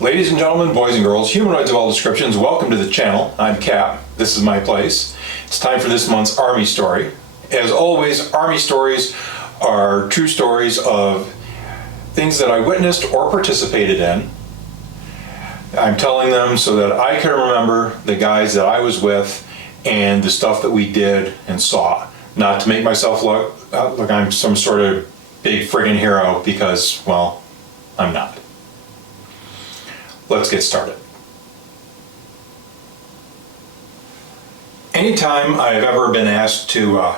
Ladies and gentlemen, boys and girls, humanoids of all descriptions, welcome to the channel. I'm Cap. This is my place. It's time for this month's Army story. As always, Army stories are true stories of things that I witnessed or participated in. I'm telling them so that I can remember the guys that I was with and the stuff that we did and saw. Not to make myself look like I'm some sort of big friggin' hero, because, well, I'm not. Let's get started. Anytime I've ever been asked to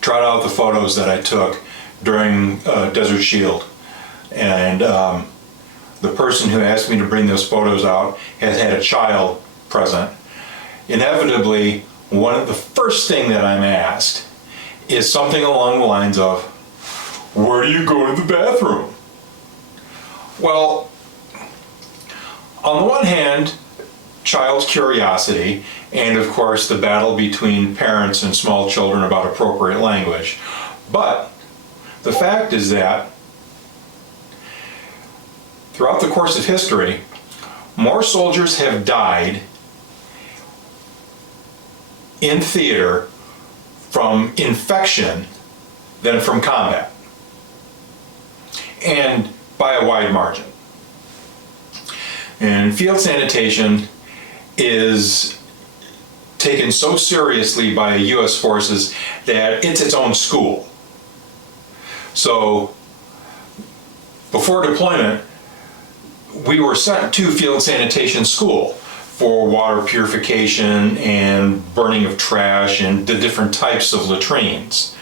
trot out the photos that I took during Desert Shield, and the person who asked me to bring those photos out has had a child present, inevitably the first thing that I'm asked is something along the lines of, "Where do you go to the bathroom?" Well, on the one hand, child's curiosity, and of course the battle between parents and small children about appropriate language. But the fact is that throughout the course of history, more soldiers have died in theater from infection than from combat, and by a wide margin. And field sanitation is taken so seriously by U.S. forces that it's its own school. So before deployment, we were sent to field sanitation school for water purification and burning of trash and the different types of latrines.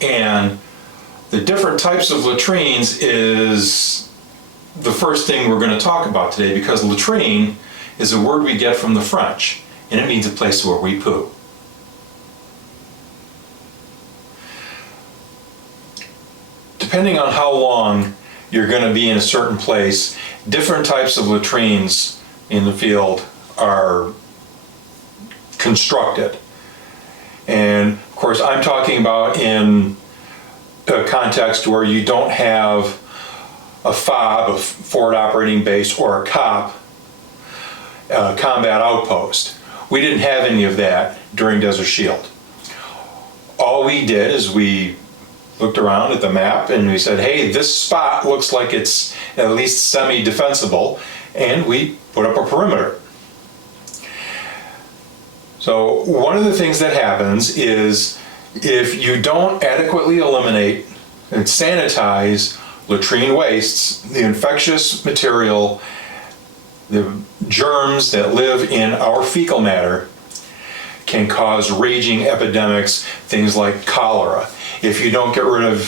And the different types of latrines is the first thing we're going to talk about today, because latrine is a word we get from the French, and it means a place where we poo. Depending on how long you're going to be in a certain place, different types of latrines in the field are constructed. And of course, I'm talking about in a context where you don't have a FOB, a forward operating base, or a COP, a combat outpost. We didn't have any of that during Desert Shield. All we did is we looked around at the map and we said, hey, this spot looks like it's at least semi-defensible, and we put up a perimeter. So one of the things that happens is if you don't adequately eliminate and sanitize latrine wastes, the infectious material, the germs that live in our fecal matter can cause raging epidemics, things like cholera. If you don't get rid of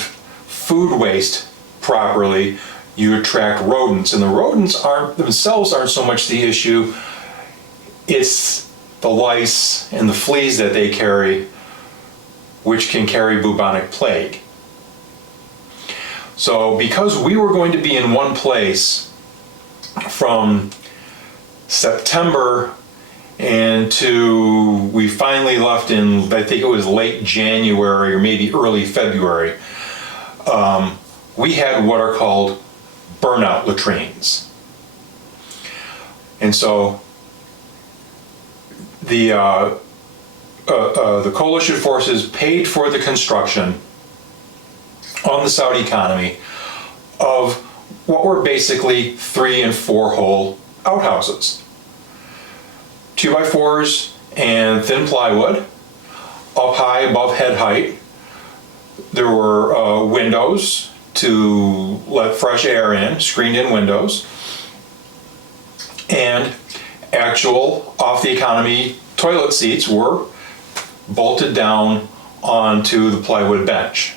food waste properly, you attract rodents, and the rodents themselves aren't so much the issue, it's the lice and the fleas that they carry, which can carry bubonic plague. So because we were going to be in one place from September we finally left in, I think it was late January or maybe early February, we had what are called burnout latrines. And so the coalition forces paid for the construction on the Saudi economy of what were basically 3 and 4 hole outhouses. 2x4s and thin plywood, up high above head height. There were windows to let fresh air in, screened in windows, and actual off the economy toilet seats were bolted down onto the plywood bench.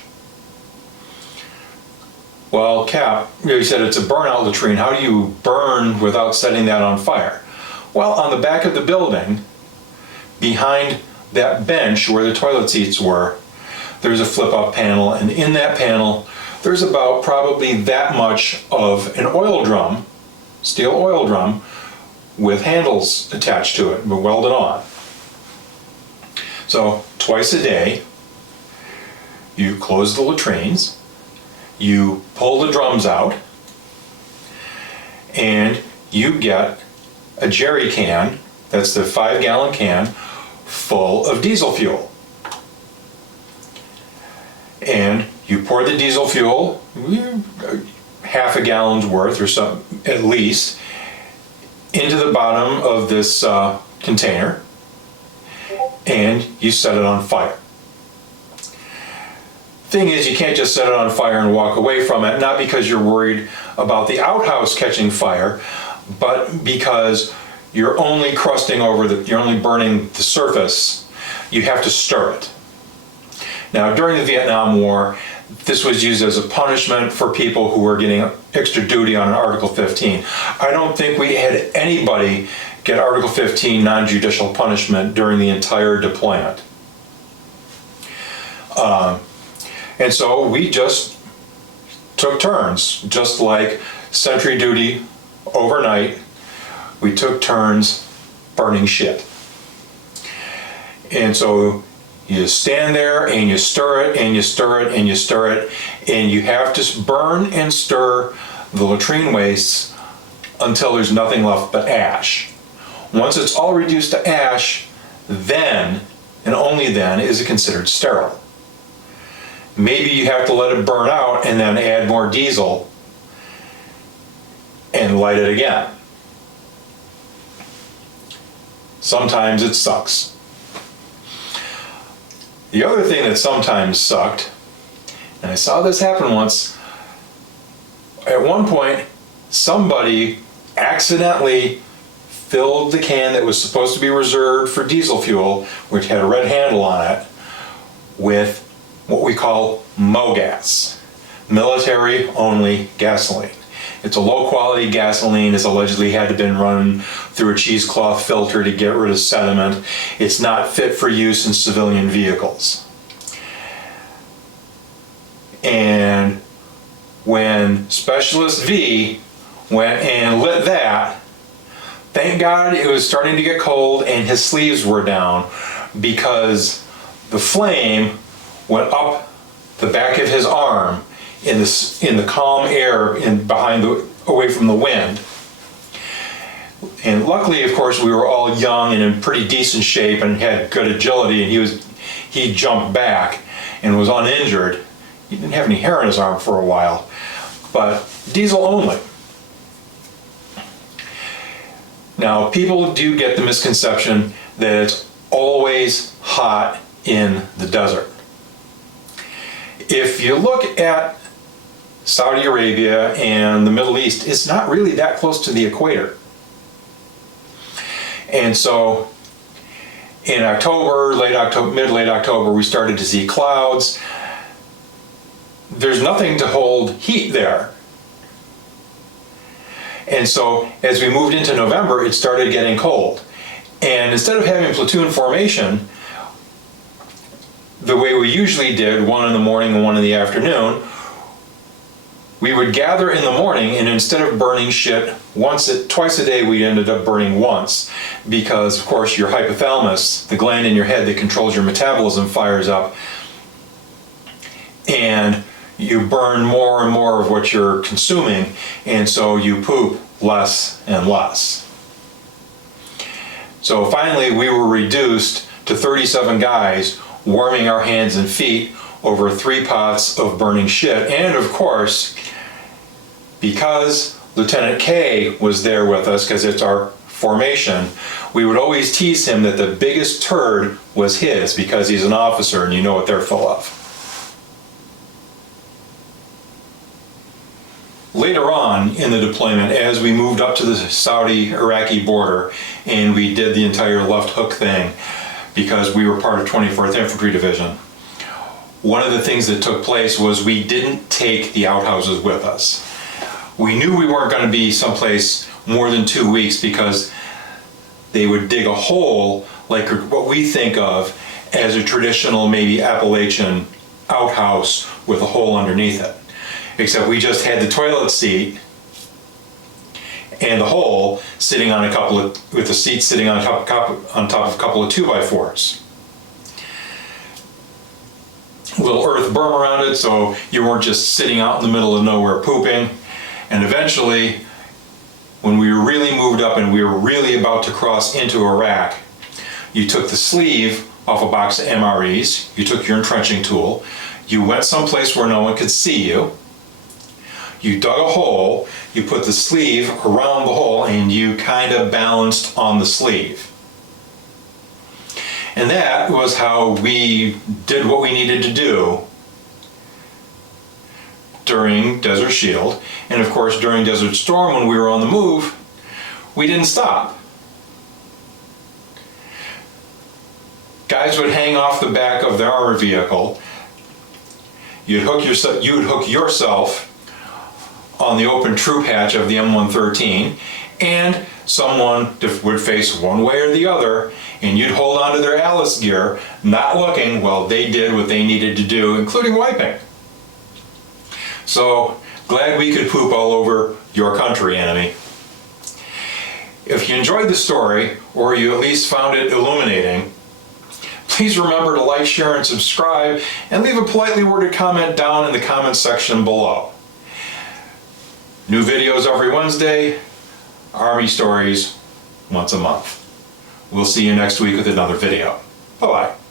Well, Cap, you said it's a burnout latrine. How do you burn without setting that on fire? Well, on the back of the building, behind that bench where the toilet seats were, there's a flip-up panel, and in that panel, there's about probably that much of an oil drum, steel oil drum, with handles attached to it, but welded on. So twice a day, you close the latrines, you pull the drums out, and you get a jerry can, that's the 5-gallon can, full of diesel fuel. And you pour the diesel fuel, half a gallon's worth or some at least, into the bottom of this container, and you set it on fire. Thing is, you can't just set it on fire and walk away from it, not because you're worried about the outhouse catching fire, but because you're only crusting over you're only burning the surface. You have to stir it. Now, during the Vietnam War, this was used as a punishment for people who were getting extra duty on an Article 15. I don't think we had anybody get Article 15 non-judicial punishment during the entire deployment. And so we just took turns, just like sentry duty overnight. We took turns burning shit. And so you stand there and you stir it and you stir it and you stir it, and you have to burn and stir the latrine wastes until there's nothing left but ash. Once it's all reduced to ash, then, and only then, is it considered sterile. Maybe you have to let it burn out and then add more diesel and light it again. Sometimes it sucks. The other thing that sometimes sucked, and I saw this happen once, at one point somebody accidentally filled the can that was supposed to be reserved for diesel fuel, which had a red handle on it, with what we call MOGAS, military only gasoline. It's a low quality gasoline. It's allegedly had to been run through a cheesecloth filter to get rid of sediment. It's not fit for use in civilian vehicles. And when Specialist V went and lit that, thank God it was starting to get cold and his sleeves were down, because the flame went up the back of his arm in the calm air away from the wind. And luckily, of course, we were all young and in pretty decent shape and had good agility, and he jumped back and was uninjured. He didn't have any hair on his arm for a while, but diesel only. Now, people do get the misconception that it's always hot in the desert. If you look at Saudi Arabia and the Middle East, it's not really that close to the equator. And so in October, mid-late October, we started to see clouds. There's nothing to hold heat there. And so as we moved into November, it started getting cold. And instead of having platoon formation, the way we usually did, one in the morning and one in the afternoon, we would gather in the morning, and instead of burning shit twice a day, we ended up burning once, because of course your hypothalamus, the gland in your head that controls your metabolism, fires up, and you burn more and more of what you're consuming, and so you poop less and less. So finally we were reduced to 37 guys warming our hands and feet over 3 pots of burning shit. And of course, because Lieutenant K was there with us, because it's our formation, we would always tease him that the biggest turd was his, because he's an officer and you know what they're full of. Later on in the deployment, as we moved up to the Saudi-Iraqi border and we did the entire left hook thing, because we were part of 24th Infantry Division, one of the things that took place was we didn't take the outhouses with us. We knew we weren't going to be someplace more than 2 weeks, because they would dig a hole like what we think of as a traditional, maybe Appalachian outhouse with a hole underneath it. Except we just had the toilet seat and the hole sitting on with the seat sitting on top of a couple of 2x4s. Little earth berm around it, so you weren't just sitting out in the middle of nowhere pooping. And eventually, when we were really moved up and we were really about to cross into Iraq, you took the sleeve off a box of MREs, you took your entrenching tool, you went someplace where no one could see you, you dug a hole, you put the sleeve around the hole, and you kind of balanced on the sleeve. And that was how we did what we needed to do during Desert Shield. And of course, during Desert Storm, when we were on the move, we didn't stop. Guys would hang off the back of their armored vehicle. You would hook yourself on the open troop hatch of the M113, and someone would face one way or the other, and you'd hold onto their Alice gear, not looking while they did what they needed to do, including wiping. So, glad we could poop all over your country, enemy. If you enjoyed the story, or you at least found it illuminating, please remember to like, share, and subscribe, and leave a politely worded comment down in the comment section below. New videos every Wednesday, Army stories once a month. We'll see you next week with another video. Bye-bye.